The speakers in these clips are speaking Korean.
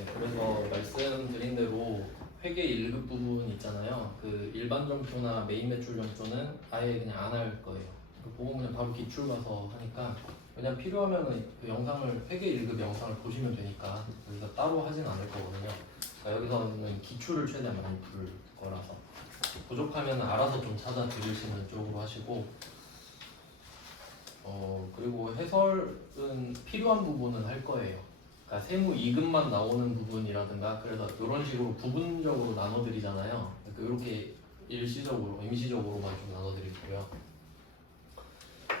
네, 그래서 말씀드린 대로 회계 1급 부분 있잖아요. 그 일반 점표나 메인 매출 점표는 아예 그냥 안 할 거예요. 그 보고 그냥 바로 기출 가서 하니까 그냥 필요하면은 그 영상을 회계 1급 영상을 보시면 되니까 여기서 따로 하진 않을 거거든요. 그러니까 여기서는 기출을 최대한 많이 부를 거라서 부족하면 알아서 좀 찾아 들으시는 쪽으로 하시고 그리고 해설은 필요한 부분은 할 거예요. 그러니까 세무 2급만 나오는 부분이라든가 그래서 이런 식으로 부분적으로 나눠드리잖아요. 그러니까 이렇게 일시적으로, 임시적으로만 좀 나눠드리고요.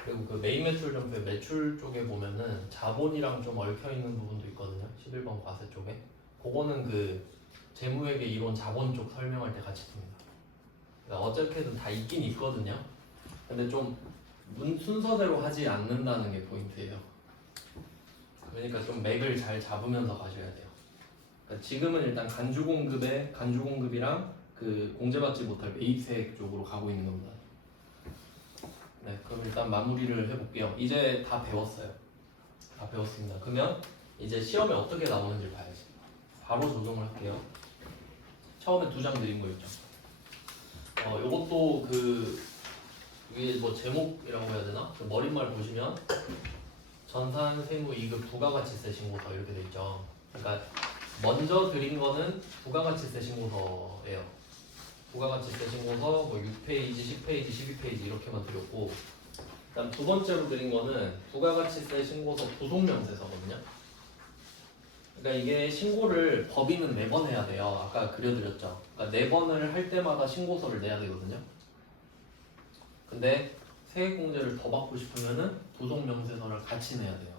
그리고 그 메인 매출 점표의 매출 쪽에 보면은 자본이랑 좀 얽혀 있는 부분도 있거든요. 11번 과세 쪽에. 그거는 그 재무회계 이론 자본 쪽 설명할 때 같이 씁니다. 그러니까 어떻게든 다 있긴 있거든요. 근데 좀 순서대로 하지 않는다는 게 포인트예요. 그러니까 좀 맥을 잘 잡으면서 가셔야 돼요. 그러니까 지금은 일단 간주공급이랑 그 공제받지 못할 매입세액 쪽으로 가고 있는 겁니다. 네, 그럼 일단 마무리를 해볼게요. 이제 다 배웠어요. 다 배웠습니다. 그러면 이제 시험에 어떻게 나오는지 봐야지. 바로 조정을 할게요. 처음에 2장 드린 거 있죠. 요것도 그 위에 뭐 제목이라고 해야 되나? 그 머릿말 보시면 전산 세무 2급 부가가치세 신고서 이렇게 돼 있죠. 그러니까 먼저 드린 거는 부가가치세 신고서예요. 부가가치세 신고서 뭐 6페이지, 10페이지, 12페이지 이렇게만 드렸고, 그다음 두 번째로 드린 거는 부가가치세 신고서 부속명세서거든요. 그러니까 이게 신고를 법인은 4번 해야 돼요. 아까 그려드렸죠. 그러니까 4번을 할 때마다 신고서를 내야 되거든요. 근데 세액공제를 더 받고 싶으면은 부속명세서를 같이 내야 돼요.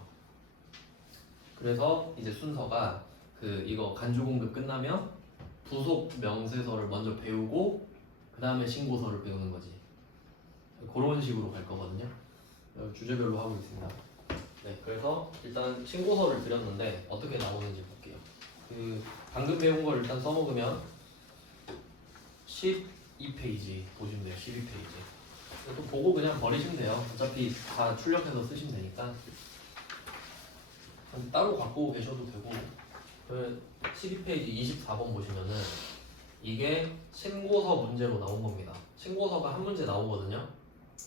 그래서 이제 순서가 그 이거 간주공급 끝나면 부속명세서를 먼저 배우고 그 다음에 신고서를 배우는 거지. 그런 식으로 갈 거거든요. 주제별로 하고 있습니다. 네, 그래서 일단 신고서를 드렸는데 어떻게 나오는지 볼게요. 그 방금 배운 걸 일단 써먹으면 12페이지 보시면 돼요. 12페이지. 또 보고 그냥 버리시면 돼요. 어차피 다 출력해서 쓰시면 되니까 따로 갖고 계셔도 되고. 그 12페이지 24번 보시면은 이게 신고서 문제로 나온 겁니다. 신고서가 한 문제 나오거든요.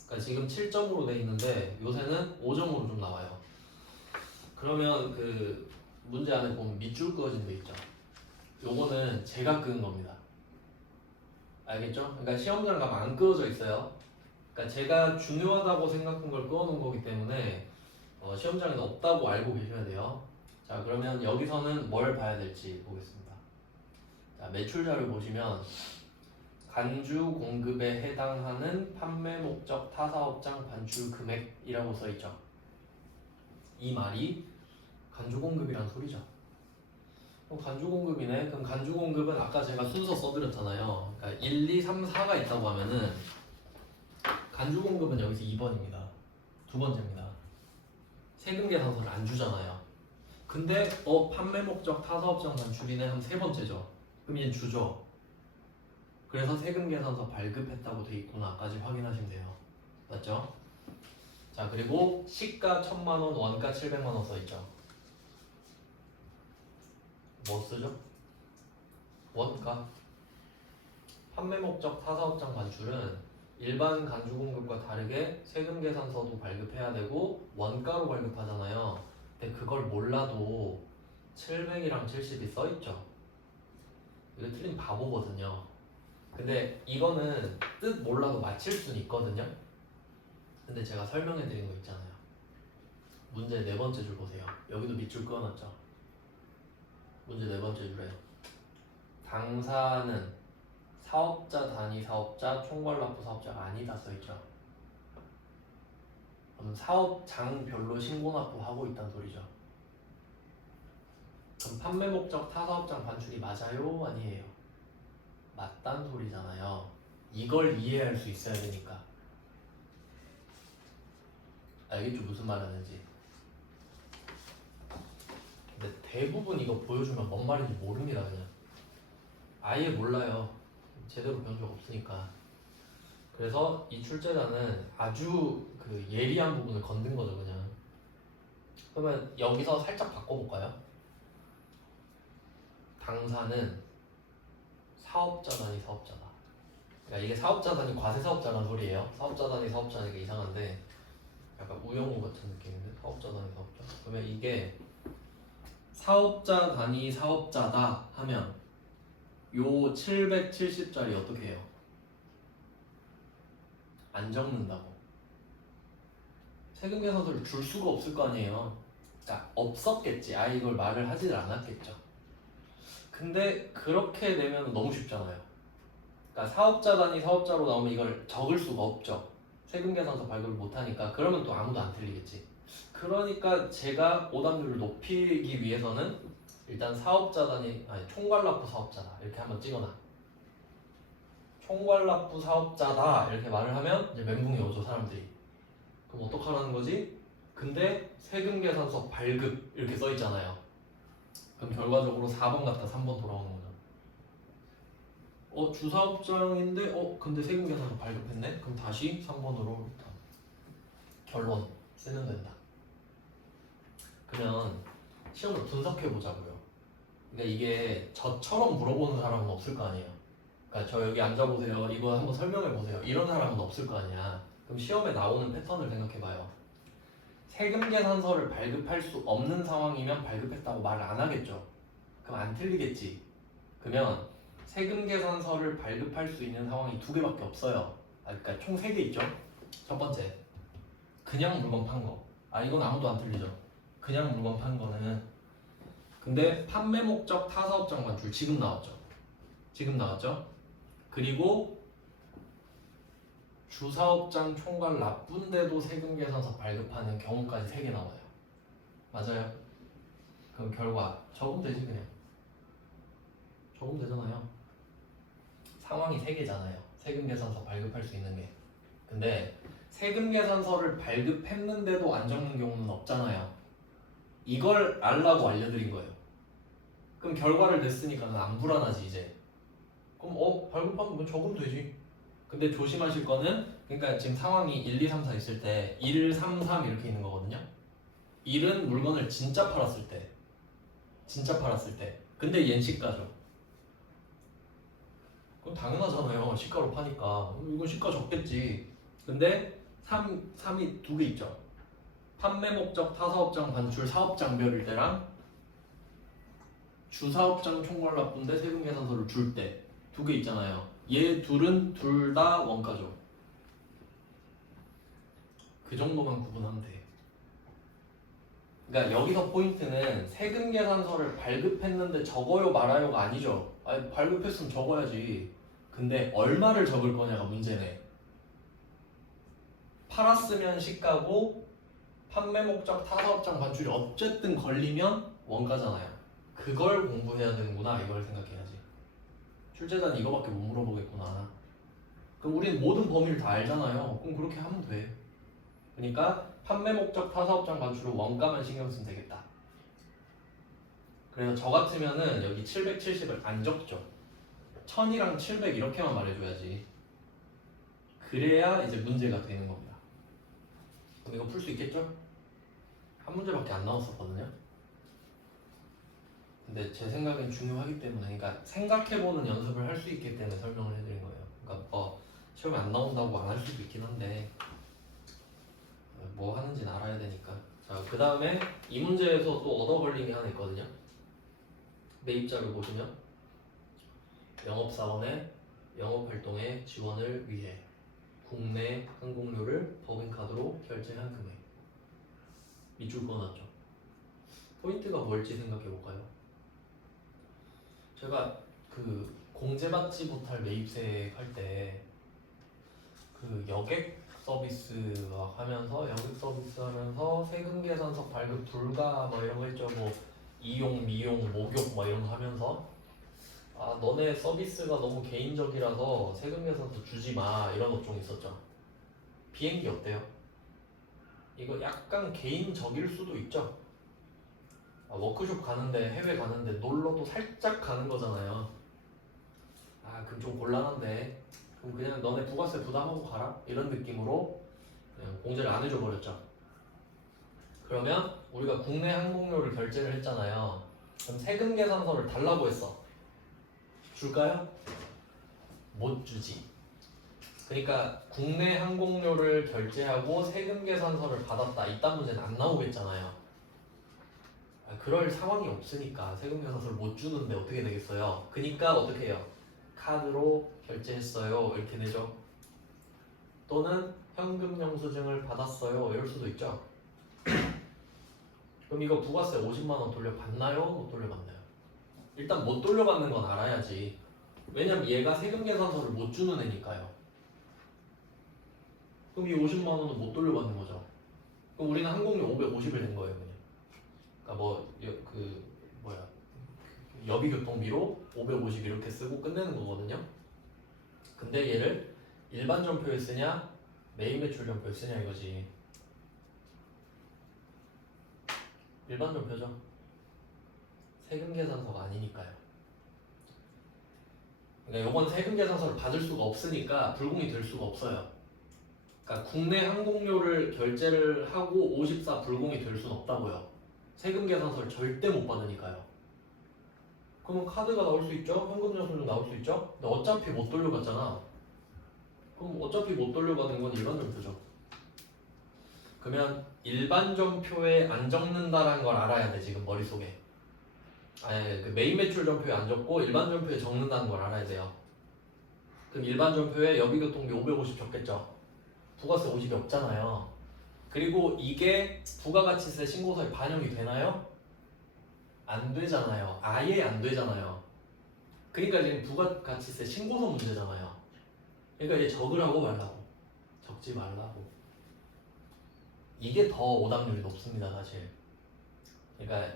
그러니까 지금 7점으로 돼 있는데 요새는 5점으로 좀 나와요. 그러면 그 문제 안에 보면 밑줄 그어진 데 있죠. 요거는 제가 끄은 겁니다. 알겠죠? 그러니까 시험장 가면 안 그어져 있어요. 그러니까 제가 중요하다고 생각한 걸 그어놓은 거기 때문에 시험장에는 없다고 알고 계셔야 돼요. 자, 그러면 여기서는 뭘 봐야 될지 보겠습니다. 자, 매출자를 보시면 간주 공급에 해당하는 판매 목적 타사업장 반출 금액이라고 써 있죠. 이 말이 간주 공급이란 소리죠. 간주 공급이네. 그럼 간주 공급은 아까 제가 순서 써드렸잖아요. 그러니까 1, 2, 3, 4가 있다고 하면은 간주 공급은 여기서 2번입니다. 두 번째입니다. 세금 계산서를 안 주잖아요. 근데 판매 목적 타사업장 반출이네 하면 세 번째죠. 그럼 얘는 주죠. 그래서 세금 계산서 발급했다고 돼 있구나까지 확인하시면 돼요. 맞죠? 자, 그리고 시가 1000만원, 원가 700만원 써 있죠. 뭐 쓰죠? 원가. 판매 목적 타사업장 반출은 일반 간주 공급과 다르게 세금 계산서도 발급해야 되고 원가로 발급하잖아요. 근데 그걸 몰라도 700이랑 70이 써 있죠. 이거 틀린 바보거든요. 근데 이거는 뜻 몰라도 맞힐 수는 있거든요. 근데 제가 설명해 드린 거 있잖아요. 문제 4번째 줄 보세요. 여기도 밑줄 그어놨죠. 문제 4번째 줄에 당사는 사업자, 단위 사업자, 총괄납부 사업자가 아니다 써있죠. 그럼 사업장별로 신고납부하고 있다는 소리죠. 그럼 판매 목적 타사업장 반출이 맞아요? 아니에요? 맞단 소리잖아요. 이걸 이해할 수 있어야 되니까. 알겠죠? 무슨 말 하는지. 근데 대부분 이거 보여주면 뭔 말인지 모릅니다. 그냥 아예 몰라요. 제대로 배운 적 없으니까. 그래서 이 출제자는 아주 그 예리한 부분을 건든 거죠. 그냥. 그러면 여기서 살짝 바꿔볼까요? 당사는 사업자 단위 사업자다. 그러니까 이게 사업자 단위 과세 사업자란 소리예요. 사업자 단위 사업자니까 이상한데 약간 우영우 같은 느낌인데 사업자 단위 사업자. 그러면 이게 사업자 단위 사업자다 하면 요 770짜리 어떻게 해요? 안 적는다고. 세금 계산서를 줄 수가 없을 거 아니에요. 그러니까 없었겠지. 아 이걸 말을 하질 않았겠죠. 근데 그렇게 되면 너무 쉽잖아요. 그러니까 사업자 단위 사업자로 나오면 이걸 적을 수가 없죠. 세금 계산서 발급을 못하니까. 그러면 또 아무도 안 틀리겠지. 그러니까 제가 오답률을 높이기 위해서는 일단 사업자 단위 아니 총괄납부 사업자다 이렇게 한번 찍어놔. 총괄납부 사업자다 이렇게 말을 하면 이제 멘붕이 오죠 사람들이. 그럼 어떡하라는 거지? 근데 세금 계산서 발급 이렇게 써 있잖아요. 그럼 결과적으로 4번 갔다 3번 돌아오는 거죠. 주사업장인데 근데 세금 계산서 발급했네? 그럼 다시 3번으로 결론 쓰면 된다. 그러면 시험을 분석해 보자고요. 그러니까 이게 저처럼 물어보는 사람은 없을 거 아니에요. 그러니까 저 여기 앉아보세요. 이거 한번 설명해 보세요. 이런 사람은 없을 거 아니야. 그럼 시험에 나오는 패턴을 생각해 봐요. 세금 계산서를 발급할 수 없는 상황이면 발급했다고 말을 안 하겠죠. 그럼 안 틀리겠지. 그러면 세금 계산서를 발급할 수 있는 상황이 2개밖에 없어요. 그러니까 총 3개 있죠. 첫 번째, 그냥 물건 판 거. 이건 아무도 안 틀리죠. 그냥 물건 판 거는. 근데 판매 목적 타사업장 반출 지금 나왔죠. 지금 나왔죠. 그리고 주사업장 총괄 납부인데도 세금 계산서 발급하는 경우까지 3개 나와요. 맞아요? 그럼 결과 적으면 되지 그냥. 적으면 되잖아요. 상황이 3개잖아요. 세금 계산서 발급할 수 있는 게. 근데 세금 계산서를 발급했는데도 안 적는 경우는 없잖아요. 이걸 알라고 알려드린 거예요. 그럼 결과를 냈으니까 안 불안하지 이제. 그럼 발급한 거 적으면 되지. 근데 조심하실 거는 그러니까 지금 상황이 1, 2, 3, 4 있을 때 1, 3, 3 이렇게 있는 거거든요. 1은 물건을 진짜 팔았을 때. 진짜 팔았을 때. 근데 얜 시가죠. 그럼 당연하잖아요. 시가로 파니까. 이건 시가 적겠지. 근데 3이 2개 있죠. 판매 목적 타사업장 반출 사업장별일 때랑 주사업장 총괄 납부인데 세금 계산서를 줄 때 2개 있잖아요. 얘 둘은 둘 다 원가죠. 그 정도만 구분하면 돼. 그러니까 여기서 포인트는 세금 계산서를 발급했는데 적어요 말아요가 아니죠. 발급했으면 적어야지. 근데 얼마를 적을 거냐가 문제네. 팔았으면 시가고 판매 목적 타사업장 반출이 어쨌든 걸리면 원가잖아요. 그걸 공부해야 되는구나 이걸 생각해야지. 출제자는 이거밖에 못 물어보겠구나. 그럼 우리는 모든 범위를 다 알잖아요. 그럼 그렇게 하면 돼. 그러니까 판매 목적 타사업장 반출은 원가만 신경 쓰면 되겠다. 그래서 저 같으면은 여기 770을 안 적죠. 1000이랑 700 이렇게만 말해줘야지. 그래야 이제 문제가 되는 겁니다. 그럼 이거 풀 수 있겠죠? 한 문제밖에 안 나왔었거든요. 근데 제 생각엔 중요하기 때문에, 그러니까 생각해보는 연습을 할 수 있기 때문에 설명을 해드린 거예요. 그러니까 시험에 안 나온다고 안 할 수도 있긴 한데 뭐 하는지는 알아야 되니까. 자, 그 다음에 이 문제에서 또 얻어 걸린 게 하나 있거든요. 매입자를 보시면 영업사원의 영업활동의 지원을 위해 국내 항공료를 법인카드로 결제한 금액. 밑줄 그어놨죠. 포인트가 뭘지 생각해볼까요? 제가 그 공제받지 못할 매입세 할 때 그 여객 서비스 막 하면서 여객 서비스 하면서 세금 계산서 발급 불가 뭐 이런 거 있죠. 뭐 이용, 미용, 목욕 뭐 이런 거 하면서 너네 서비스가 너무 개인적이라서 세금 계산서 주지 마 이런 업종 있었죠. 비행기 어때요? 이거 약간 개인적일 수도 있죠. 워크숍 가는데 해외 가는데 놀러도 살짝 가는 거잖아요. 그럼 좀 곤란한데 그럼 그냥 너네 부가세 부담하고 가라 이런 느낌으로 그냥 공제를 안 해줘 버렸죠. 그러면 우리가 국내 항공료를 결제를 했잖아요. 그럼 세금 계산서를 달라고 했어. 줄까요? 못 주지. 그러니까 국내 항공료를 결제하고 세금 계산서를 받았다. 이딴 문제는 안 나오겠잖아요. 그럴 상황이 없으니까 세금 계산서를 못 주는데 어떻게 되겠어요? 그러니까 어떻게 해요? 카드로 결제했어요. 이렇게 되죠. 또는 현금 영수증을 받았어요. 이럴 수도 있죠. 그럼 이거 부가세 50만 원 돌려받나요? 못 돌려받나요? 일단 못 돌려받는 건 알아야지. 왜냐면 얘가 세금 계산서를 못 주는 애니까요. 그럼 이 50만 원은 못 돌려받는 거죠. 그럼 우리는 항공료 550을 낸 거예요, 그냥. 그러니까 여비교통비로 550 이렇게 쓰고 끝내는 거거든요. 근데 얘를 일반 전표에 쓰냐, 메인 매출 전표에 쓰냐 이거지. 일반 전표죠. 세금 계산서가 아니니까요. 그러니까 요건 세금 계산서를 받을 수가 없으니까 불공이 될 수가 없어요. 그러니까 국내 항공료를 결제를 하고 54 불공이 될 수는 없다고요. 세금 계산서를 절대 못 받으니까요. 그러면 카드가 나올 수 있죠? 현금 영수증 나올 수 있죠? 근데 어차피 못 돌려받잖아. 그럼 어차피 못 돌려받은 건 일반 전표죠. 그러면 일반 전표에 안 적는다라는 걸 알아야 돼, 지금 머릿속에. 아니, 그 메인 매출 전표에 안 적고 일반 전표에 적는다는 걸 알아야 돼요. 그럼 일반 전표에 여비교통비 550 적겠죠? 부가세 50이 없잖아요. 그리고 이게 부가가치세 신고서에 반영이 되나요? 안 되잖아요. 아예 안 되잖아요. 그러니까 지금 부가가치세 신고서 문제잖아요. 그러니까 이제 적으라고 말라고. 적지 말라고. 이게 더 오답률이 높습니다, 사실. 그러니까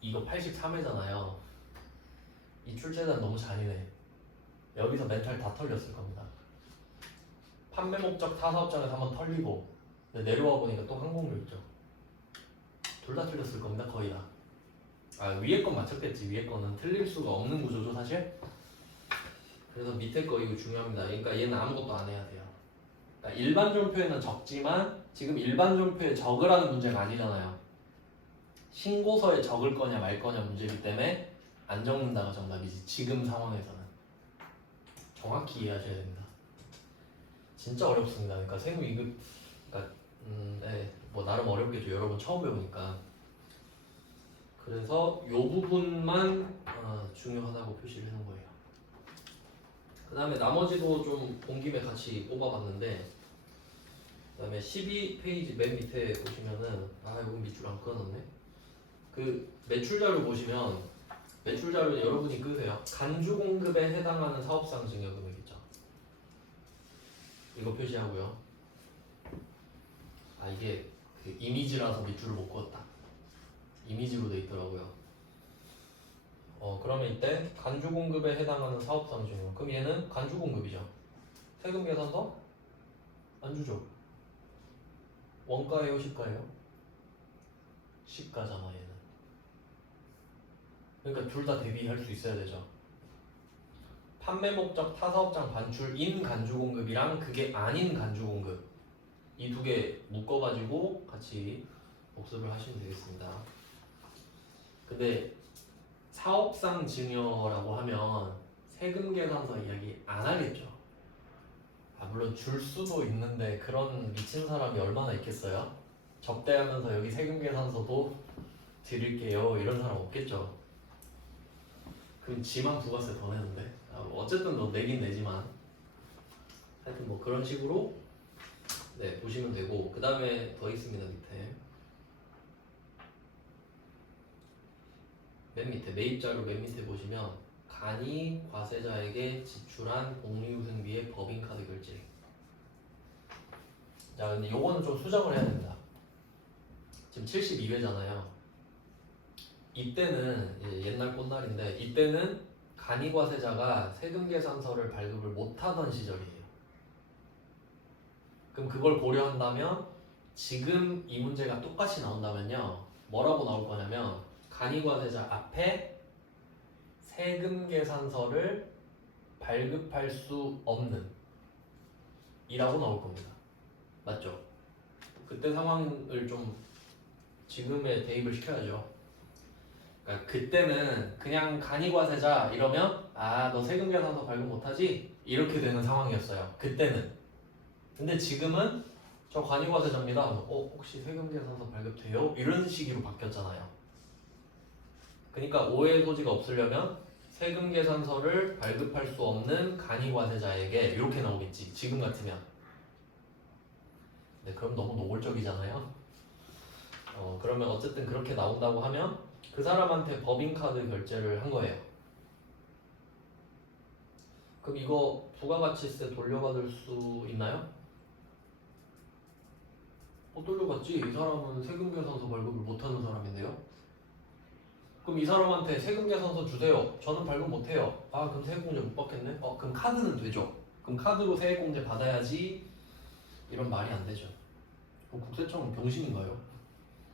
이거 83회잖아요. 이 출제자는 너무 잔인해. 여기서 멘탈 다 털렸을 겁니다. 판매 목적 타사업장에서 한번 털리고, 근데 내려와 보니까 또 항공료 있죠. 둘 다 틀렸을 겁니다, 거의 다. 위에 건 맞췄겠지. 위에 거는 틀릴 수가 없는 구조죠, 사실. 그래서 밑에 거 이거 중요합니다. 그러니까 얘는 아무것도 안 해야 돼요. 그러니까 일반 전표에는 적지만 지금 일반 전표에 적으라는 문제가 아니잖아요. 신고서에 적을 거냐 말 거냐 문제이기 때문에 안 적는다가 정답이지. 지금 상황에서는 정확히 이해하셔야 됩니다. 진짜 어렵습니다. 그러니까 세무 이급, 그러니까 네, 뭐 나름 어렵겠죠. 여러분 처음 배우니까. 그래서 요 부분만 중요하다고 표시를 해놓은 거예요. 그 다음에 나머지도 좀 본 김에 같이 꼽아봤는데, 그 다음에 12페이지 맨 밑에 보시면은 이건 밑줄 안 끊었네. 그 매출자료 보시면 매출자료 여러분이 끄세요. 간주 공급에 해당하는 사업상 증여금액 있죠. 이거 표시하고요. 이게 그 이미지라서 밑줄을 못 그었다. 이미지로 돼 있더라고요. 그러면 이때 간주 공급에 해당하는 사업상 증여. 그럼 얘는 간주 공급이죠. 세금 계산서 안 주죠. 원가예요, 시가예요? 시가잖아 얘는. 그러니까 둘 다 대비할 수 있어야 되죠. 판매 목적 타사업장 반출인 간주 공급이랑 그게 아닌 간주 공급, 이 두 개 묶어가지고 같이 복습을 하시면 되겠습니다. 근데 사업상 증여라고 하면 세금 계산서 이야기 안 하겠죠. 물론 줄 수도 있는데 그런 미친 사람이 얼마나 있겠어요? 접대하면서 여기 세금 계산서도 드릴게요 이런 사람 없겠죠. 그럼 지만 부가세 더 내는데. 어쨌든 너 내긴 내지만 하여튼 뭐 그런 식으로 네 보시면 되고, 그 다음에 더 있습니다. 맨 밑에 매입자료 맨 밑에 보시면 간이 과세자에게 지출한 복리후생비의 법인카드 결제. 자, 근데 요거는 좀 수정을 해야 됩니다. 지금 72회잖아요. 이때는 옛날 꽃날인데, 이때는 간이 과세자가 세금 계산서를 발급을 못하던 시절이에요. 그럼 그걸 고려한다면 지금 이 문제가 똑같이 나온다면요, 뭐라고 나올 거냐면 간이 과세자 앞에 세금 계산서를 발급할 수 없는 이라고 나올 겁니다. 맞죠? 그때 상황을 좀 지금에 대입을 시켜야죠. 그러니까 그때는 그냥 간이과세자 이러면 아 너 세금계산서 발급 못하지? 이렇게 되는 상황이었어요. 그때는. 근데 지금은 저 간이과세자입니다. 혹시 세금계산서 발급돼요? 이런 식으로 바뀌었잖아요. 그러니까 오해의 소지가 없으려면 세금계산서를 발급할 수 없는 간이과세자에게 이렇게 나오겠지. 지금 같으면. 네, 그럼 너무 노골적이잖아요. 그러면 어쨌든 그렇게 나온다고 하면 그 사람한테 법인카드 결제를 한 거예요. 그럼 이거 부가가치세 돌려받을 수 있나요? 못 돌려받지. 이 사람은 세금계산서 발급을 못하는 사람인데요. 그럼 이 사람한테 세금계산서 주세요. 저는 발급 못해요. 아 그럼 세액공제 못 받겠네? 그럼 카드는 되죠. 그럼 카드로 세액공제 받아야지. 이런 말이 안 되죠. 그럼 국세청은 병신인가요?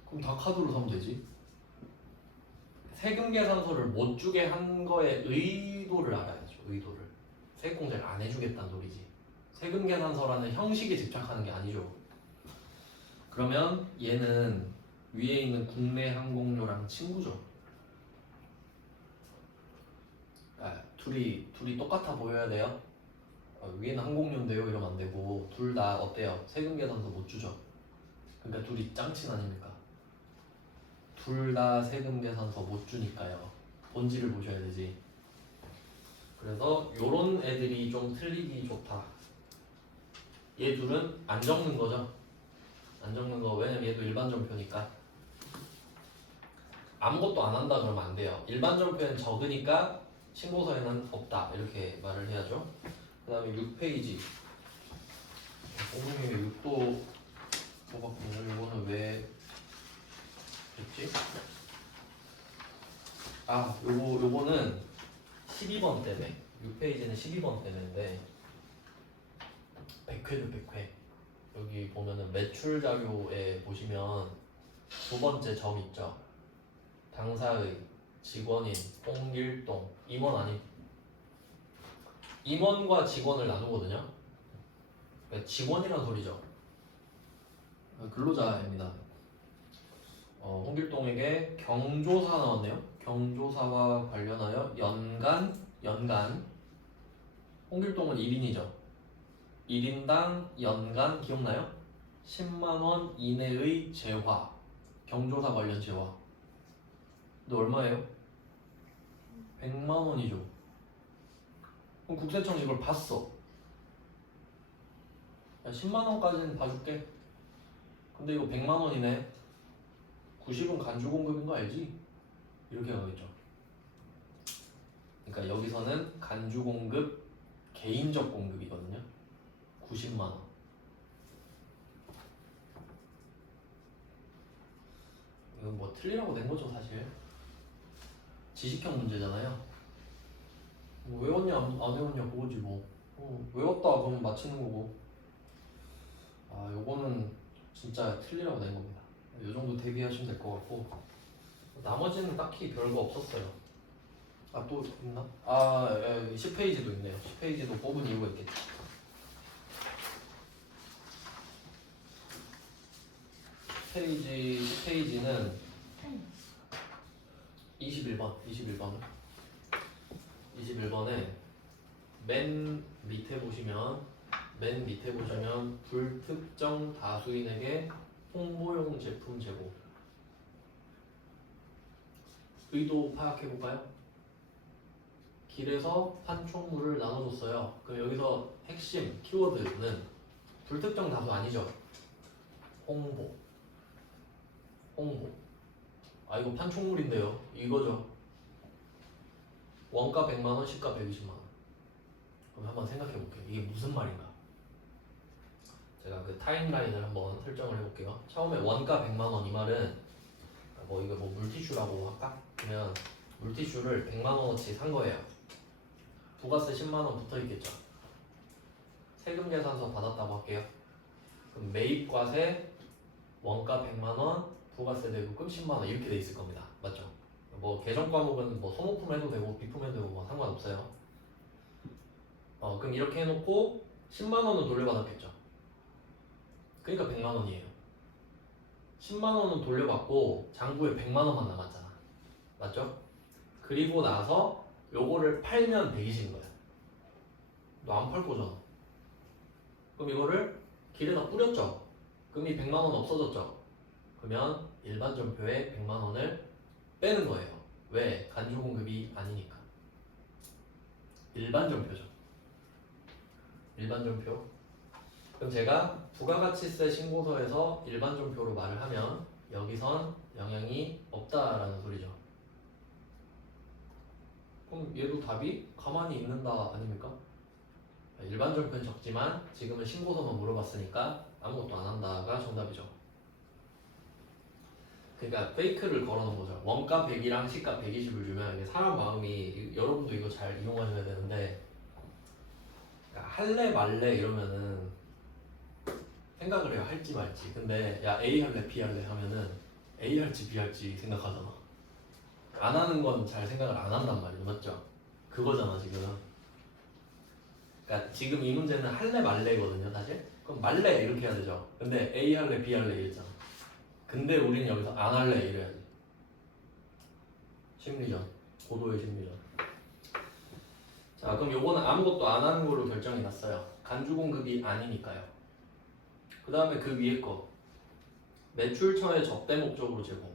그럼 다 카드로 사면 되지. 세금계산서를 못 주게 한 거에 의도를 알아야죠. 의도를. 세액공제를 안 해주겠다는 소리지. 세금계산서라는 형식에 집착하는 게 아니죠. 그러면 얘는 위에 있는 국내 항공료랑 친구죠. 둘이 똑같아 보여야 돼요. 위에는 항공료인데요 이러면 안 되고 둘 다 어때요? 세금계산서 못 주죠. 그러니까 둘이 짱친 아닙니까? 둘 다 세금계산서 못 주니까요. 본질을 보셔야 되지. 그래서 요런 애들이 좀 틀리기 좋다. 얘 둘은 안 적는 거죠. 안 적는 거. 왜냐면 얘도 일반점표니까. 아무것도 안 한다 그러면 안 돼요. 일반점표는 적으니까 신고서에는 없다 이렇게 말을 해야죠. 그 다음에 6페이지 공동명의 6도 뽑았군요. 이거는 왜 됐지? 요거는 12번 때문에 6페이지는 12번 때문인데 100회도 100회 여기 보면은 매출 자료에 보시면 두 번째 점 있죠. 당사의 직원인 홍길동 임원 아니 임원과 직원을 나누거든요. 그러니까 직원이란 소리죠. 근로자입니다. 홍길동에게 경조사 나왔네요. 경조사와 관련하여 연간 홍길동은 1인이죠. 1인당 연간 기억나요? 10만원 이내의 재화 경조사 관련 재화 너 얼마예요? 100만원이죠. 그럼 국세청이 이걸 봤어. 야, 10만원까지는 봐줄게. 근데 이거 100만원이네. 90은 간주공급인 거 알지? 이렇게 가겠죠. 그러니까 여기서는 간주공급 개인적 공급이거든요. 90만원. 이건 뭐 틀리라고 낸 거죠 사실. 지식형 문제잖아요. 뭐 외웠냐 안 외웠냐 그거지 뭐. 외웠다 그러면 맞히는 거고. 요거는 진짜 틀리라고 낸 겁니다. 요 정도 대비하시면 될 것 같고 나머지는 딱히 별거 없었어요. 또 있나? 10페이지도 있네요. 10페이지도 뽑은 이유가 있겠지. 페이지 10페이지는 21번에 맨 밑에 보시면 불특정 다수인에게 홍보용 제품 제공. 의도 파악해볼까요? 길에서 판촉물을 나눠줬어요. 그럼 여기서 핵심 키워드는 불특정 다수 아니죠? 홍보. 이거 판촉물인데요. 이거죠. 원가 100만원, 시가 120만원. 그럼 한번 생각해볼게요. 이게 무슨 말인가? 제가 그 타임라인을 한번 설정을 해볼게요. 처음에 원가 100만원 이 말은 이거 물티슈라고 할까? 그러면 물티슈를 100만원어치 산 거예요. 부가세 10만원 붙어있겠죠. 세금 계산서 받았다고 할게요. 그럼 매입과세 원가 100만원 부가세 대부금 10만원 이렇게 돼 있을 겁니다. 맞죠? 계정 과목은 소모품 해도 되고 비품 해도 되고 상관없어요. 그럼 이렇게 해놓고 10만원은 돌려받았겠죠. 그러니까 100만원이에요. 10만원은 돌려받고 장부에 100만원만 남았잖아. 맞죠? 그리고 나서 요거를 팔면 120인 거야. 너 안 팔 거잖아. 그럼 이거를 길에다 뿌렸죠? 그럼 이 100만 원 없어졌죠? 그러면 일반 전표에 100만 원을 빼는 거예요. 왜? 간주 공급이 아니니까. 일반 전표죠. 일반 전표. 그럼 제가 부가가치세 신고서에서 일반 전표로 말을 하면 여기선 영향이 없다라는 소리죠. 그럼 얘도 답이 가만히 있는다 아닙니까? 일반 전표는 적지만 지금은 신고서만 물어봤으니까 아무것도 안 한다가 정답이죠. 그러니까 페이크를 걸어놓은 거죠. 원가 100이랑 시가 120을 주면 이게 사람 마음이, 여러분도 이거 잘 이용하셔야 되는데, 그러니까 할래 말래 이러면은 생각을 해요. 할지 말지. 근데 야 A 할래 B 할래 하면은 A 할지 B 할지 생각하잖아. 안 하는 건 잘 생각을 안 한단 말이죠. 맞죠? 그거잖아 지금. 그러니까 지금 이 문제는 할래 말래거든요 사실. 그럼 말래 이렇게 해야 되죠. 근데 A 할래 B 할래 이랬잖아. 근데 우리는 여기서 안 할래 이래야지. 심리전. 고도의 심리전. 자 그럼 요거는 아무것도 안 하는 걸로 결정이 났어요. 간주 공급이 아니니까요. 그 다음에 그 위에 거 매출처의 접대 목적으로 제공.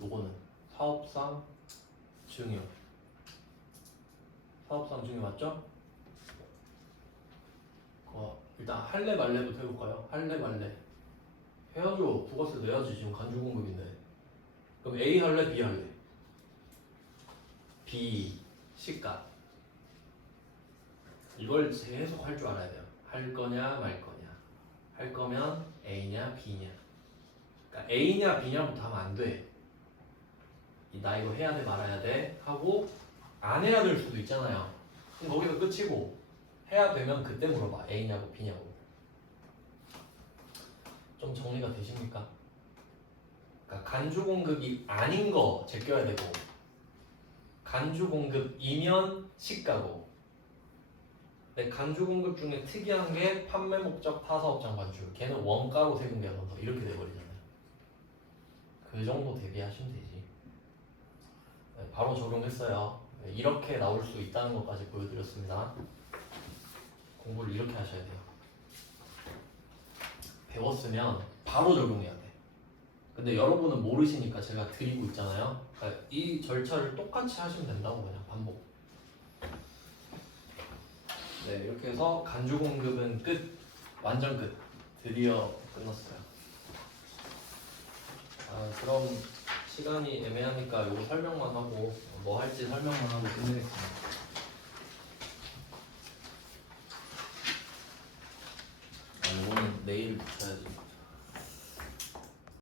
요거는 사업상 증여. 사업상 증여 맞죠? 일단 할래 말래부터 해볼까요? 할래 말래 해야죠. 부가세 내야지. 지금 간주 공급인데. 그럼 A 할래 B 할래? B 시가. 이걸 해석할 줄 알아야 돼요. 할 거냐 말 거냐. 할 거면 A냐 B냐. 그러니까 A냐 B냐부터 하면 안 돼. 나 이거 해야 돼 말아야 돼 하고 안 해야 될 수도 있잖아요. 그럼 거기서 끝이고 해야 되면 그때 물어봐. A냐고 B냐고. 좀 정리가 되십니까? 그러니까 간주 공급이 아닌 거 제껴야 되고 간주 공급이면 시가고. 근데 간주 공급 중에 특이한 게 판매 목적 타사업장 반출. 걔는 원가로 세금계산서 이렇게 돼버리잖아요. 그 정도 대비하시면 되지. 네, 바로 적용했어요. 네, 이렇게 나올 수 있다는 것까지 보여드렸습니다. 공부를 이렇게 하셔야 돼요. 배웠으면 바로 적용해야 돼. 근데 여러분은 모르시니까 제가 드리고 있잖아요. 그러니까 이 절차를 똑같이 하시면 된다고. 그냥 반복. 네, 이렇게 해서 간주 공급은 끝. 완전 끝. 드디어 끝났어요. 그럼 시간이 애매하니까 이거 설명만 하고 뭐 할지 설명만 하고 끝내겠습니다. 이거는 내일 붙여야지.